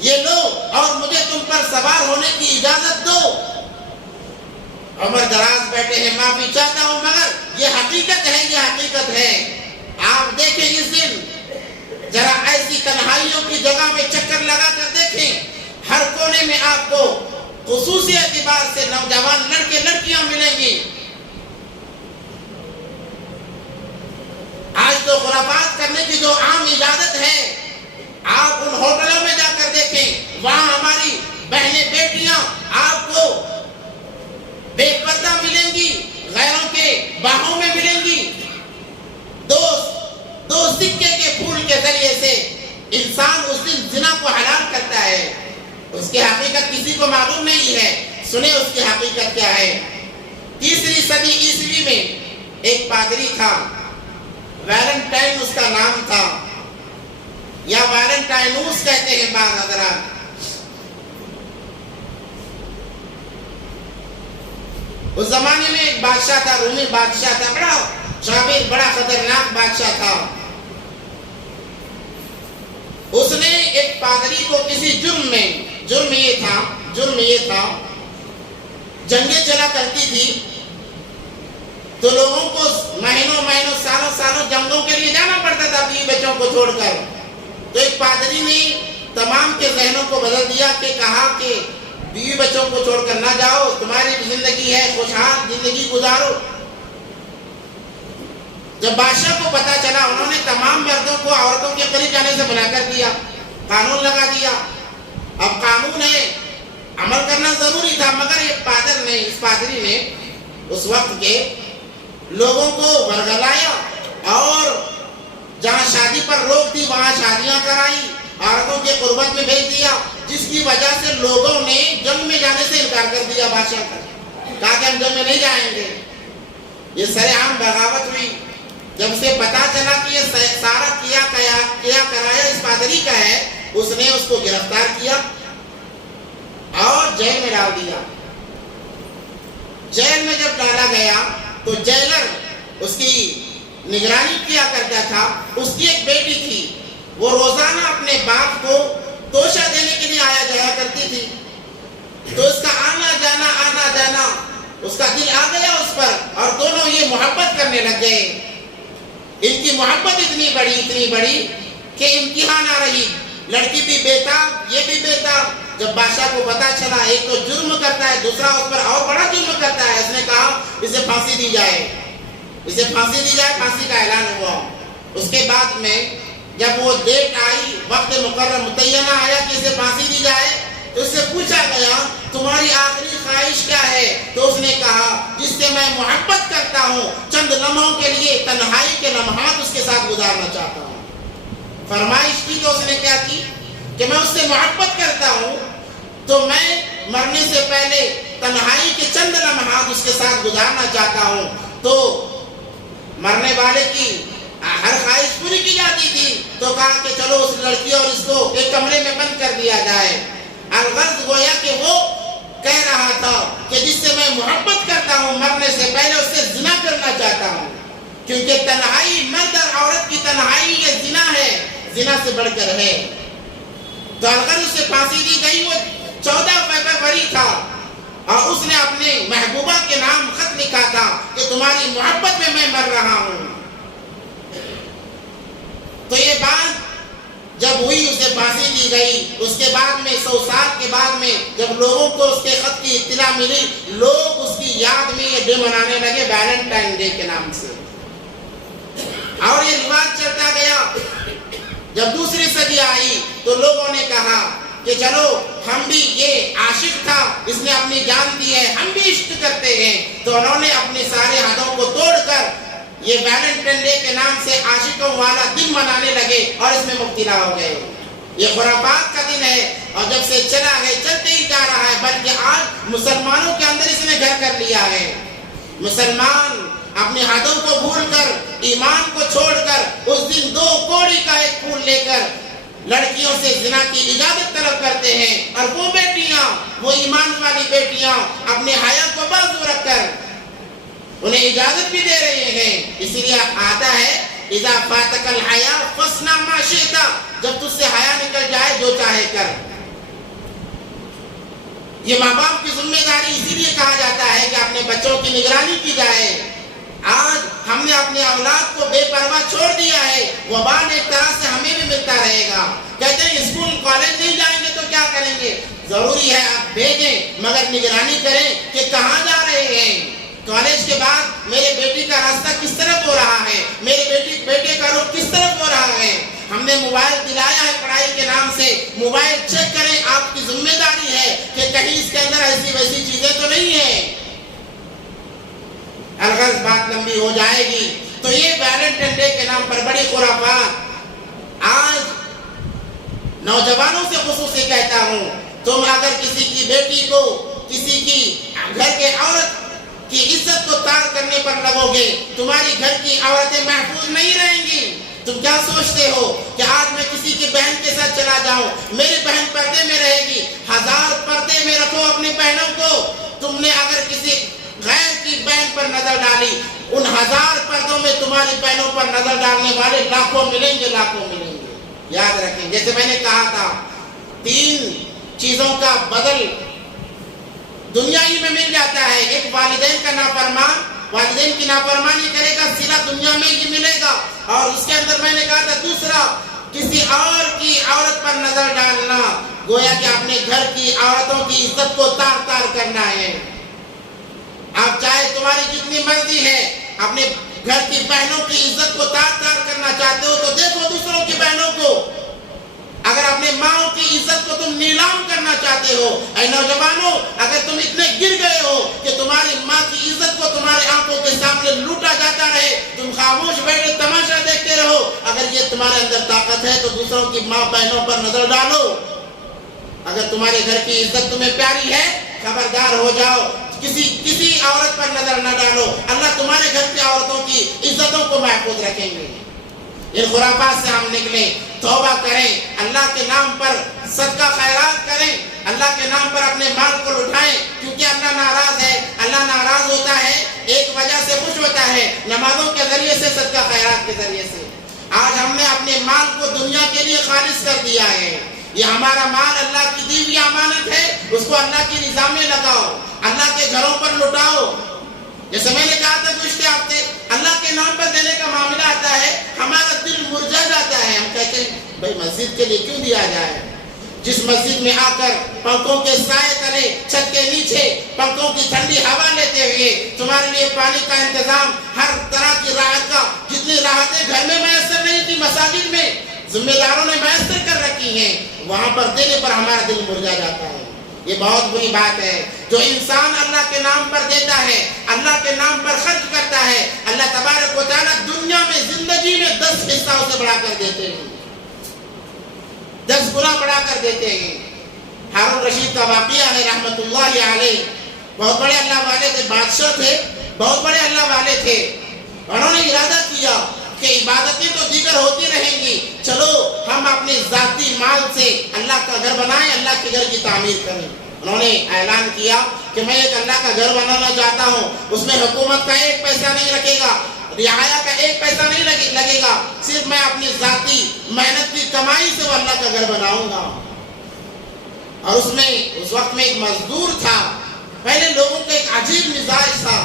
یہ لو اور مجھے تم پر سوار ہونے کی اجازت دو. عمر دراز بیٹھے ہیں, معافی چاہتا ہوں مگر یہ حقیقت ہے, یہ حقیقت ہے. آپ دیکھیں اس دن ذرا ایسی تنہائیوں کی جگہ میں چکر لگا کر دیکھیں, ہر کونے میں آپ کو خصوصی اعتبار سے نوجوان لڑکے لڑکیاں ملیں گی. آج تو خرافات کرنے کی جو عام اجازت ہے, آپ ان ہوٹلوں میں جا کر دیکھیں, وہاں ہماری بہنیں بیٹیاں آپ کو بے پردہ ملیں گی, غیروں کے باہوں میں ملیں گی. 2 سکے کے پھول کے ذریعے سے انسان اس دن زنا کو حلال کرتا ہے. اس کی حقیقت کسی کو معلوم نہیں ہے. سنیں اس کی حقیقت کیا ہے. 3 صدی عیسوی میں ایک پادری تھا, ویلنٹائن اس کا نام تھا, یا ویلنٹائنوس کہتے ہیں بعض حضرات. اس زمانے میں ایک بادشاہ تھا, رومی بادشاہ تھا, بڑا شابیر, بڑا خطرناک بادشاہ تھا. اس نے ایک پادری کو کسی جرم یہ تھا جنگیں چلا کرتی تھی تو لوگوں کو مہینوں سالوں جنگوں کے لیے جانا پڑتا تھا بیوی بچوں کو چھوڑ کر. تو ایک پادری نے تمام کے ذہنوں کو بدل دیا کہ کہا کہ بیوی بچوں کو چھوڑ کر نہ جاؤ, تمہاری زندگی ہے, خوشحال زندگی گزارو. جب بادشاہ کو پتا چلا, انہوں نے تمام مردوں کو عورتوں کے قریب جانے سے منع کر دیا, قانون لگا دیا. اب قانون ہے, عمل کرنا ضروری تھا, مگر اس پادری نے اس وقت کے لوگوں کو ورگلایا اور جہاں شادی پر روک تھی وہاں شادیاں کرائی, عورتوں کے قربت میں بھیج دیا, جس کی وجہ سے لوگوں نے جنگ میں جانے سے انکار کر دیا. بادشاہ کا کہا کہ ہم جنگ میں نہیں جائیں گے. یہ سرعام بغاوت ہوئی. جب سے پتا چلا کہ یہ سارا کیا کرایا اس پادری کا ہے, اس نے اس کو گرفتار کیا اور جیل میں ڈال دیا. جیل میں جب ڈالا گیا تو جیلر اس کی نگرانی کیا کرتا تھا، اس کی ایک بیٹی تھی، وہ روزانہ اپنے باپ کو توشہ دینے کے لیے آیا جایا کرتی تھی، تو اس کا آنا جانا اس کا دل آ گیا اس پر، اور دونوں یہ محبت کرنے لگ گئے۔ ان کی محبت اتنی بڑی کہ امتحان آ رہی، لڑکی بھی بےتاب، یہ بھی بےتاب۔ جب بادشاہ کو پتا چلا ایک تو جرم کرتا ہے، دوسرا اس پر اور بڑا جرم کرتا ہے، اس نے کہا اسے پھانسی دی جائے، پھانسی کا اعلان ہوا۔ اس کے بعد میں جب وہ ڈیٹ آئی، وقت مقرر متعینہ آیا کہ اسے پھانسی دی جائے، تو اس سے پوچھا گیا تمہاری آخری خواہش کیا ہے؟ تو اس نے کہا جس سے میں محبت کرتا ہوں، چند لمحوں کے لیے تنہائی کے لمحات اس کے ساتھ گزارنا چاہتا ہوں۔ فرمائش کی تو اس نے کیا کی کہ میں اس سے محبت کرتا ہوں تو میں مرنے سے پہلے تنہائی کے چند لمحات اس کے ساتھ گزارنا چاہتا ہوں۔ تو مرنے والے کی ہر خواہش پوری کی جاتی تھی، تو کہا کہ چلو اس لڑکی اور اس کو ایک کمرے میں بند کر دیا جائے۔ الغرض گویا کہ وہ کہہ رہا تھا کہ جس سے میں محبت کرتا ہوں، مرنے سے پہلے اس سے زنا کرنا چاہتا ہوں، کیونکہ تنہائی، مرد اور عورت کی تنہائی یہ زنا ہے، زنا سے بڑھ کر ہے۔ تو الغرض اسے پھانسی دی گئی۔ وہ 14 فروری تھا اور اس نے اپنے محبوبہ کے نام خط لکھا تھا کہ تمہاری محبت میں مر رہا ہوں۔ تو یہ بات جب ہوئی، اسے پھانسی دی گئی۔ اس کے بعد میں 100 سال کے بعد میں جب لوگوں کو اس کے خط کی اطلاع ملی، لوگ اس کی یاد میں یہ ڈے منانے لگے ویلنٹائن ڈے کے نام سے، اور یہ رواج چلتا گیا۔ جب دوسری صدی آئی تو لوگوں نے کہا کہ چلو ہم بھی، یہ عاشق تھا، اس نے اپنی جان دی ہے، ہم بھی عشق کرتے ہیں۔ تو انہوں نے اپنے سارے حدوں کو توڑ کر یہ ویلنٹائن ڈے کے نام سے عاشقوں والا دن منانے لگے اور اس میں مبتلا ہو گئے۔ یہ خرافات کا دن ہے، اور جب سے چلا ہے چلتے ہی جا رہا ہے، بلکہ آج مسلمانوں کے اندر اس نے گھر کر لیا ہے۔ مسلمان اپنے حدوں کو بھول کر، ایمان کو چھوڑ کر، اس دن 2 کوڑی کا ایک پھول لے کر لڑکیوں سے زنا کی اجازت طلب کرتے ہیں، اور وہ بیٹیاں، وہ ایمان والی بیٹیاں اپنے حیا کو بازو رکھ کر انہیں اجازت بھی دے رہے ہیں۔ اسی لیے آتا ہے اذا فاتک الحیا فاصنع ما شئت، جب تجھ سے حیا نکل جائے جو چاہے کر۔ یہ ماں باپ کی ذمہ داری اسی لیے کہا جاتا ہے کہ اپنے بچوں کی نگرانی کی جائے۔ آج ہم نے اپنے اولاد کو بے پرواہ چھوڑ دیا ہے، وبال ایک طرح سے ہمیں بھی ملتا رہے گا۔ کہتے ہیں اسکول کالج نہیں جائیں گے تو کیا کریں گے؟ ضروری ہے آپ بھیجیں، مگر نگرانی کریں کہ کہاں جا رہے ہیں۔ کالج کے بعد میرے بیٹی کا راستہ کس طرف ہو رہا ہے، میرے بیٹے کا رخ کس طرف ہو رہا ہے۔ ہم نے موبائل دلایا ہے پڑھائی کے نام سے، موبائل چیک کریں، آپ کی ذمہ داری ہے کہ کہیں اس کے اندر ایسی ویسی چیزیں تو نہیں ہیں۔ الغرض بات لمبی ہو جائے گی۔ تو یہ ویلنٹائن ڈے کے نام پر بڑی خرافات۔ آج نوجوانوں سے خصوصی کہتا ہوں، تم اگر کسی کی بیٹی کو، کسی کی گھر کے عورت کی عزت کو تار کرنے پر لگو گے، تمہاری گھر کی عورتیں محفوظ نہیں رہیں گی۔ تم کیا سوچتے ہو کہ آج میں کسی کی بہن کے ساتھ چلا جاؤں، میری بہن پردے میں رہے گی؟ 1000 پردے میں رکھو اپنی بہنوں کو۔ تم نے اگر کسی غیر کی بہن پر نظر ڈالی، ان 1000 پردوں میں تمہاری بہنوں پر نظر ڈالنے والے لاکھوں ملیں گے۔ یاد رکھیں، جیسے میں نے کہا تھا، 3 چیزوں کا بدل دنیا ہی میں مل جاتا ہے۔ ایک والدین کا نافرمان، والدین کی نافرمانی کرے گا، صلہ دنیا میں ہی ملے گا۔ اور اس کے اندر میں نے کہا تھا دوسرا، کسی اور کی عورت پر نظر ڈالنا، گویا کہ اپنے گھر کی عورتوں کی عزت کو تار تار کرنا ہے۔ آپ چاہے تمہاری جتنی مرضی ہے، اپنے گھر کی بہنوں کی عزت کو تار تار کرنا چاہتے ہو تو دیکھو دوسروں کی بہنوں کو۔ اگر اپنے ماں کی عزت کو تم نیلام کرنا چاہتے ہو، اے نوجوانوں، اگر تم اتنے گر گئے ہو کہ تمہاری ماں کی عزت کو تمہارے آنکھوں کے سامنے لوٹا جاتا رہے، تم خاموش بیٹھے تماشا دیکھتے رہو، اگر یہ تمہارے اندر طاقت ہے تو دوسروں کی ماں بہنوں پر نظر ڈالو۔ اگر تمہارے گھر کی عزت تمہیں پیاری ہے، خبردار ہو جاؤ، کسی عورت پر نظر نہ ڈالو۔ اللہ تمہارے گھر کی عورتوں کی عزتوں کو محفوظ رکھیں گے۔ ان خرافات سے ہم نکلیں، توبہ کریں، اللہ کے نام پر صدقہ خیرات کریں، اللہ کے نام پر اپنے مال کو لٹائیں، کیونکہ اللہ ناراض ہے۔ اللہ ناراض ہوتا ہے ایک وجہ سے خوش ہوتا ہے، نمازوں کے ذریعے سے، صدقہ خیرات کے ذریعے سے۔ آج ہم نے اپنے مال کو دنیا کے لیے خالص کر دیا ہے۔ یہ ہمارا مال اللہ کی دی ہوئی امانت ہے، اس کو اللہ کی رضا میں لگاؤ، اللہ کے گھروں پر لٹاؤ۔ جیسے میں نے کہا تھا گزشتہ ہفتے، اللہ کے نام پر دینے کا معاملہ آتا ہے، ہمارا دل مرجھا جاتا ہے۔ ہم کہتے ہیں بھائی مسجد کے لیے کیوں دیا جائے؟ جس مسجد میں آ کر پنکھوں کے سائے تلے، چھت کے نیچے پنکھوں کی ٹھنڈی ہوا لیتے ہوئے تمہارے لیے پانی کا انتظام، ہر طرح کی راحت کا، جتنی راحتیں گھر میں میسر نہیں تھی مساجد میں ذمہ داروں نے میسر کر رکھی ہیں، وہاں پر دینے پر ہمارا دل مرجھا جاتا ہے۔ یہ بہت بری بات ہے۔ جو انسان اللہ کے نام پر دیتا ہے، اللہ کے نام پر خرچ کرتا ہے، اللہ تبارک و تعالیٰ دنیا میں زندگی میں 10 حصہ اسے بڑھا کر دیتے ہیں، 10 گنا بڑھا کر دیتے ہیں۔ ہارون رشید کا واقعہ ہے رحمت اللہ علیہ، بہت بڑے اللہ والے تھے، بادشاہ تھے، بہت بڑے اللہ والے تھے۔ انہوں نے ارادہ کیا کہ عبادتیں تو دیگر ہوتی رہیں گی، چلو ہم اپنے ذاتی مال سے اللہ کا گھر بنائیں، اللہ کے گھر کی تعمیر کریں۔ انہوں نے اعلان کیا کہ میں ایک اللہ کا گھر بنانا چاہتا ہوں، اس میں حکومت کا 1 پیسہ نہیں لگے گا، رعایا کا 1 پیسہ نہیں لگے گا، صرف میں اپنی ذاتی محنت کی کمائی سے وہ اللہ کا گھر بناؤں گا۔ اور اس وقت میں ایک مزدور تھا۔ پہلے لوگوں کا ایک عجیب مزاج تھا۔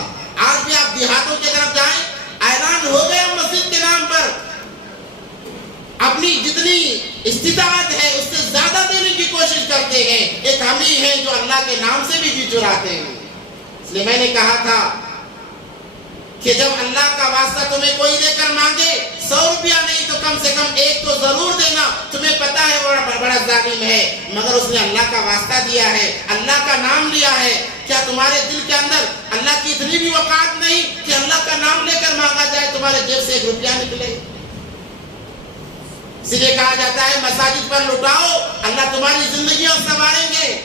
آج بھی آپ دیہاتوں کی طرف جائیں، اعلان ہو گیا مسجد کے نام پر، اپنی جتنی استطاعت ہے اس سے زیادہ دینے کی کوشش کرتے ہیں۔ ایک ہم ہی ہیں جو اللہ کے نام سے بھی چراتے ہیں۔ اس لیے میں نے کہا تھا کہ جب اللہ کا واسطہ تمہیں کوئی دے کر مانگے، 100 روپیہ نہیں تو کم سے کم 1 تو ضرور دینا۔ تمہیں پتا ہے وہ بڑا ظالم ہے، مگر اس نے اللہ کا واسطہ دیا ہے، اللہ کا نام لیا ہے۔ کیا تمہارے دل کے اندر اللہ کی اتنی بھی وقات نہیں کہ اللہ کا نام لے کر مانگا جائے، تمہارے جیب سے 1 روپیہ نکلے؟ اسی لیے کہا جاتا ہے مساجد پر لٹاؤ، اللہ تمہاری زندگیاں سنواریں گے۔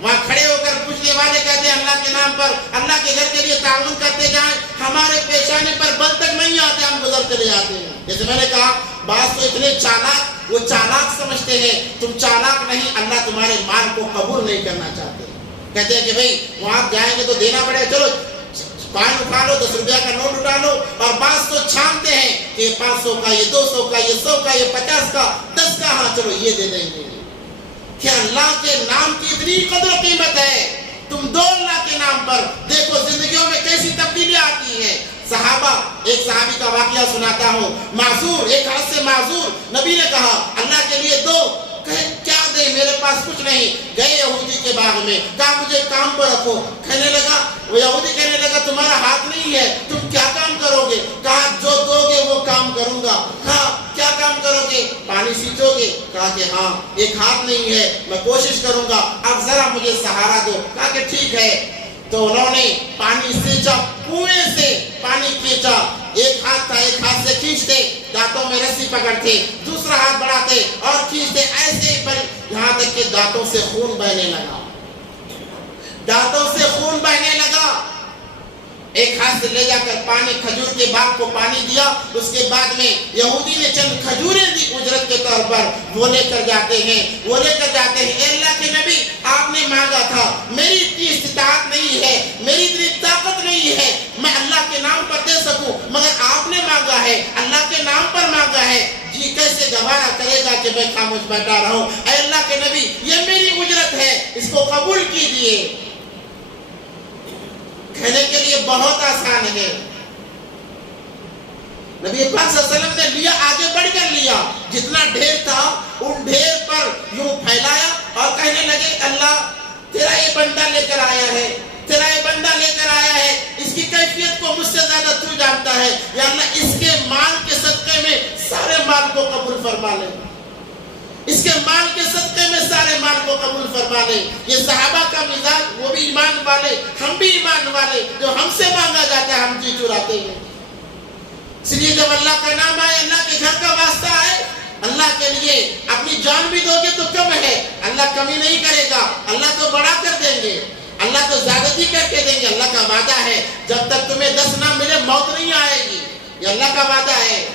وہاں کھڑے ہو کر پوچھنے والے کہتے ہیں اللہ کے نام پر اللہ کے گھر کے لیے تعاون کرتے جائیں، ہمارے پیشانے پر بل تک نہیں آتے، ہم گزر چلے جاتے ہیں۔ جیسے میں نے کہا بعض تو اتنے چالاک، وہ چالاک سمجھتے ہیں، تم چالاک نہیں، اللہ تمہارے مال کو قبول نہیں کرنا چاہتے۔ کہتے ہیں کہ بھئی وہاں جائیں گے تو دینا پڑے، چلو پان اٹھا لو، 10 روپیہ کا نوٹ اٹھا لو۔ اور بعض تو چھانتے ہیں کہ یہ 500 کا، یہ 200 کا، یہ 100 کا، یہ 50 کا، 10 کا، ہاں چلو یہ دے دیں گے۔ کہ اللہ کے نام کی اتنی قدر و قیمت ہے، تم دو اللہ کے نام پر، دیکھو زندگیوں میں کیسی تبدیلیاں آتی ہیں۔ صحابہ، ایک صحابی کا واقعہ سناتا ہوں، معذور، ایک ہاتھ سے معذور، نبی نے کہا اللہ کے لیے دو، کیا دے، میرے پاس کچھ نہیں۔ گئے یہودی کے باغ میں، کہا مجھے کام پر رکھو۔ کہنے لگا، وہ یہودی کہنے لگا تمہارا ہاتھ نہیں ہے، تم کیا کام کرو گے؟ کہا جو دو گے وہ کام کروں گا۔ کہا کیا کام کرو گے؟ پانی سینچو گے؟ کہا کہ ہاں، ایک ہاتھ نہیں ہے، میں کوشش کروں گا، اب ذرا مجھے سہارا دو۔ کہا کہ ٹھیک ہے۔ تو انہوں نے پانی سینچا، کنویں سے پانی کھینچا، ایک ہاتھ تھا، ایک ہاتھ سے کھینچتے، دانتوں میں رسی پکڑتے، دوسرا ہاتھ بڑھاتے اور کھینچتے، ایسے ہی پر یہاں تک کہ دانتوں سے خون بہنے لگا، دانتوں سے خون بہنے لگا۔ ایک ہاتھ سے لے جا کر پانی، کھجور کے باغ کو پانی دیا۔ اس کے بعد میں یہودی نے چند کھجوریں دی اجرت کے طور پر، وہ لے کر جاتے ہیں، وہ لے کر جاتے ہیں۔ اے اللہ کے نبی، آپ نے مانگا تھا، میری اتنی استطاعت نہیں ہے، میری اتنی طاقت نہیں ہے میں اللہ کے نام پر دے سکوں، مگر آپ نے مانگا ہے، اللہ کے نام پر مانگا ہے، جی کیسے گوارا کرے گا کہ میں خاموش بیٹھا رہوں؟ اے اللہ کے نبی، یہ میری اجرت ہے، اس کو قبول کیجیے۔ کہنے کے لیے بہت آسان ہے، نبی پاک صلی اللہ علیہ وسلم نے لیا، آگے بڑھ کر لیا، جتنا ڈھیر تھا ان ڈھیر پر یوں پھیلایا اور کہنے لگے اللہ تیرا یہ بندہ لے کر آیا ہے، تیرا یہ بندہ لے کر آیا ہے، اس کی کیفیت کو مجھ سے زیادہ تو جانتا ہے، یا اللہ اس کے مال کے صدقے میں سارے مال کو قبول فرما لے، اس کے مال کے صدقے میں سارے مال کو قبول فرما لے۔ یہ صحابہ کا مزاج، وہ بھی ایمان والے، ہم بھی ایمان والے، جو ہم سے مانگا جاتا ہے ہم جی چراتے ہیں۔ اس لیے جب اللہ کا نام آئے، اللہ کے گھر کا واسطہ آئے، اللہ کے لیے اپنی جان بھی دو گے تو کم ہے، اللہ کمی نہیں کرے گا، اللہ تو بڑا کر دیں گے، اللہ تو زیادتی کر کے دیں گے۔ اللہ کا وعدہ ہے جب تک تمہیں 10 نہ ملے موت نہیں آئے گی، یہ اللہ کا وعدہ ہے۔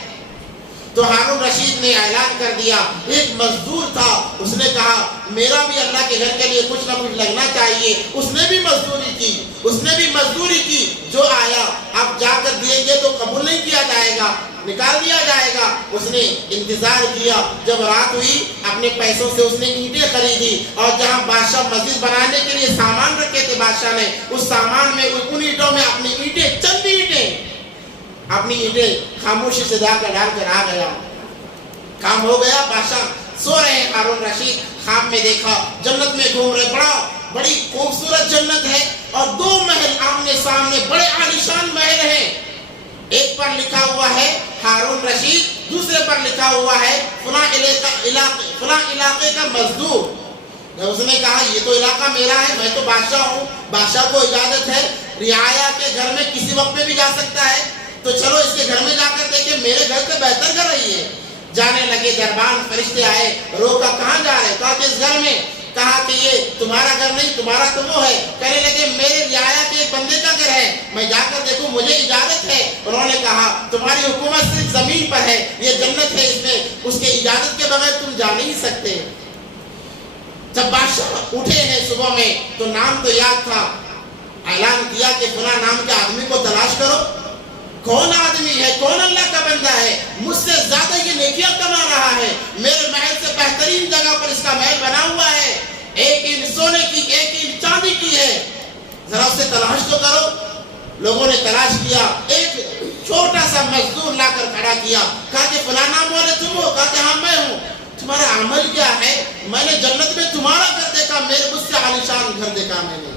تو ہارون رشید نے اعلان کر دیا، ایک مزدور تھا، اس نے کہا میرا بھی اللہ کے گھر کے لیے کچھ نہ کچھ لگنا چاہیے. اس نے بھی مزدوری کی, جو آیا اب جا کر دیں گے تو قبول نہیں کیا جائے گا, نکال دیا جائے گا. اس نے انتظار کیا, جب رات ہوئی اپنے پیسوں سے اس نے اینٹیں خریدی, اور جہاں بادشاہ مسجد بنانے کے لیے سامان رکھے تھے بادشاہ نے, اس سامان میں ان اینٹوں میں اپنی اینٹیں, چند اینٹیں, اپنی اینٹیں خاموشی سے ڈال کر آ گیا. کام ہو گیا, بادشاہ سو رہے ہیں. ہارون رشید خواب میں دیکھا جنت میں گھوم رہے, بڑی خوبصورت جنت ہے, اور 2 محل آمنے سامنے, بڑے عالیشان محل ہیں. ایک پر لکھا ہوا ہے ہارون رشید, دوسرے پر لکھا ہوا ہے فلاں علاقے کا مزدور. اس نے کہا یہ تو علاقہ میرا ہے, میں تو بادشاہ ہوں, بادشاہ کو اجازت ہے رعایا کے گھر میں کسی وقت میں بھی جا سکتا ہے, تو چلو اس کے گھر میں جا کر دیکھیں, میرے گھر سے بہتر گھر ہے یہ. جانے لگے, دربان فرشتے آئے, روکا کہاں جا رہے, کہا کہ اس گھر میں. کہا کہ یہ تمہارا گھر نہیں, تمہارا تو وہ ہے. کہنے لگے میرے رعایا کے ایک بندے کا گھر ہے, میں جا کر دیکھوں, مجھے اجازت ہے. انہوں نے کہا تمہاری حکومت صرف زمین پر ہے, یہ جنت ہے, اس میں اس کے اجازت کے بغیر تم جا نہیں سکتے. جب بادشاہ اٹھے ہیں صبح میں تو نام تو یاد تھا, اعلان کیا کہ فلاں نام کے آدمی کو تلاش کرو. کون آدمی ہے, کون اللہ کا بندہ ہے, مجھ سے زیادہ یہ نیکیاں کما رہا ہے, میرے محل سے بہترین جگہ پر اس کا محل بنا ہوا ہے, 1 اینٹ سونے کی, 1 اینٹ چاندی کی ہے, ذرا اسے تلاش تو کرو. لوگوں نے تلاش کیا, ایک چھوٹا سا مزدور لا کر کھڑا کیا, کہا کہ فلاں نام والے تم ہو, کہا کہ ہاں میں ہوں. تمہارا عمل کیا ہے, میں نے جنت میں تمہارا گھر دیکھا, میرے مجھ سے عالیشان گھر دیکھا میں نے.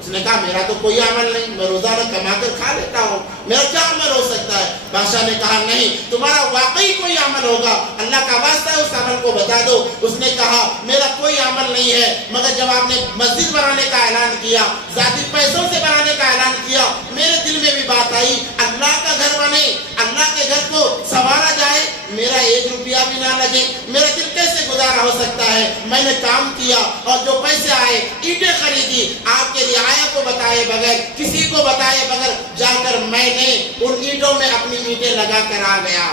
اس نے کہا میرا تو کوئی عمل نہیں, میں روزانہ کما کر کھا لیتا ہوں, میرا کیا عمل ہو سکتا ہے. بادشاہ نے کہا نہیں, تمہارا واقعی کوئی عمل ہوگا, اللہ کا واسطہ ہے اس عمل کو بتا دو. اس نے کہا میرا کوئی عمل نہیں ہے, مگر جب آپ نے مسجد بنانے کا اعلان کیا, ذاتی پیسوں سے بنانے کا اعلان کیا, میرے دل میں بھی بات آئی, اللہ کا گھر بنے, اللہ کے گھر کو سنوارا جائے, میرا 1 روپیہ بھی نہ لگے, میرا دل کیسے گزارا ہو سکتا ہے. میں نے کام کیا, اور جو پیسے آئے اینٹیں خریدی, آپ کے رعایا کو بتائے بغیر, کسی کو بتائے بغیر جا کر میں نے ان اینٹوں میں اپنی اینٹیں لگا کر آ گیا.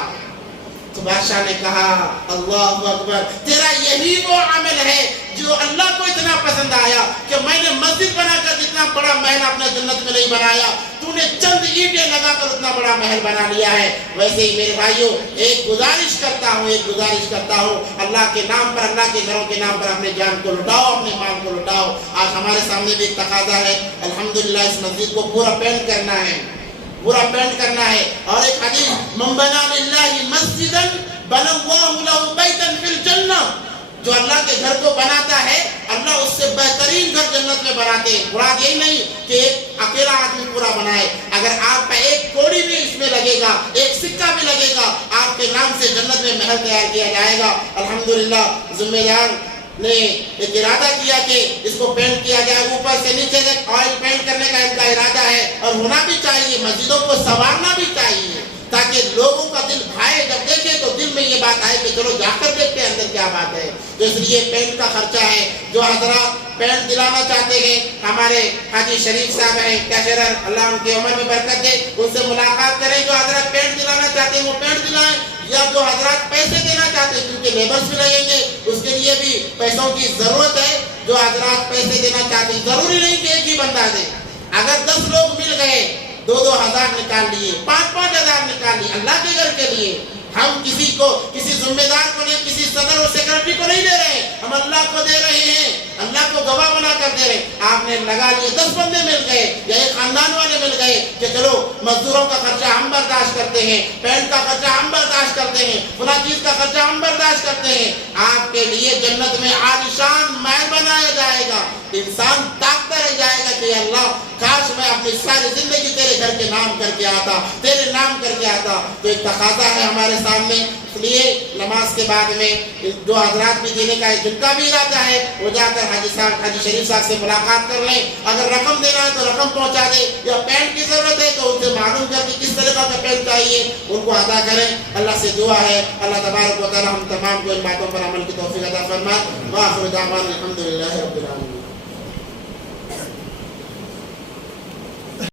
تو بادشاہ نے کہا اللہ اکبر, تیرا یہی وہ عمل ہے جو اللہ کو اتنا پسند آیا کہ میں نے مسجد بنا کر جتنا بڑا محل اپنے جنت میں نہیں بنایا, تو نے چند اینٹیں لگا کر اتنا بڑا محل بنا لیا ہے. ویسے ہی میرے بھائیوں, ایک گزارش کرتا ہوں, اللہ کے نام پر, اللہ کے گھروں کے نام پر اپنے جان کو لٹاؤ, اپنے مال کو لٹاؤ. آج ہمارے سامنے بھی ایک تقاضا ہے, الحمدللہ اس مسجد کو پورا پینٹ کرنا ہے, اور ایک حدیث, من بنا للہ مسجدا بنا اللہ لہ بیتا فی الجنہ, جو اللہ کے گھر کو بناتا ہے اللہ اس سے بہترین گھر جنت میں بناتے ہیں. مراد یہی نہیں کہ ایک اکیلا آدمی پورا بنائے, اگر آپ کا ایک کوڑی بھی اس میں لگے گا, ایک سکہ بھی لگے گا, آپ کے نام سے جنت میں محل تیار کیا جائے گا. الحمدللہ ذمہ دار نے ایک ارادہ کیا کہ اس کو پینٹ کیا جائے, اوپر سے نیچے تک آئل پینٹ کرنے کا ان کا ارادہ ہے, اور ہونا بھی چاہیے, مسجدوں کو سنوارنا بھی چاہیے, تاکہ لوگوں کا دل بھائے, جب دیکھے تو دل میں یہ بات آئے کہ چلو جا کر دیکھتے ہیں اندر کیا بات ہے. تو اس لیے پینٹ کا خرچہ ہے. جو حضرات پینٹ دلانا چاہتے ہیں, ہمارے حاجی شریف صاحب ہیں کیشرر, اللہ ان کی عمر میں برکت دے, ان سے ملاقات کریں. جو حضرات پینٹ دلانا چاہتے ہیں وہ پینٹ دلائیں, یا جو حضرات پیسے دینا چاہتے ہیں, کیونکہ لیبرز بھی لگیں گے, اس کے لیے بھی پیسوں کی ضرورت ہے. جو حضرات پیسے دینا چاہتے ہیں, ضروری نہیں کہ ایک ہی بندہ دے, اگر 10 لوگ مل گئے, 2-2 ہزار نکال لیے, 5-5 ہزار نکال لیے اللہ کے گھر کے لیے. ہم کسی ذمہ دار کو نہیں, کسی صدر اور سیکرٹری کو نہیں دے رہے ہیں, ہم اللہ کو دے رہے ہیں, اللہ کو گواہ بنا کر دے رہے ہیں. آپ نے لگا لیے, 10 بندے مل گئے یا ایک خاندان والے مل گئے کہ چلو مزدوروں کا خرچہ ہم برداشت کرتے ہیں, پینٹ کا خرچہ ہم برداشت کرتے ہیں, فلاں چیز کا خرچہ ہم برداشت کرتے ہیں. آپ کے لیے جنت میں عالیشان محل بنایا جائے گا. انسان تاکتا رہ جائے گا کہ اللہ کاش میں اپنی ساری زندگی تیرے گھر کے نام کر کے آتا, تیرے نام کر کے آتا. تو ایک تقاضا ہے ہمارے سامنے, اس لیے نماز کے بعد میں جو حضرات بھی دینے کا جن کا بھی ارادہ ہے وہ جا کر حاجی شریف صاحب سے ملاقات کر لیں. اگر رقم دینا ہے تو رقم پہنچا دے, یا پینٹ کی ضرورت ہے تو ان سے معلوم کر کے کس طرح کا پینٹ چاہیے ان کو ادا کریں. اللہ سے دعا ہے اللہ تبارک و تعالی ہم تمام کو ان باتوں پر عمل کی توفیق عطا فرمائے. وآخر دعوانا الحمدللہ رب العالمین.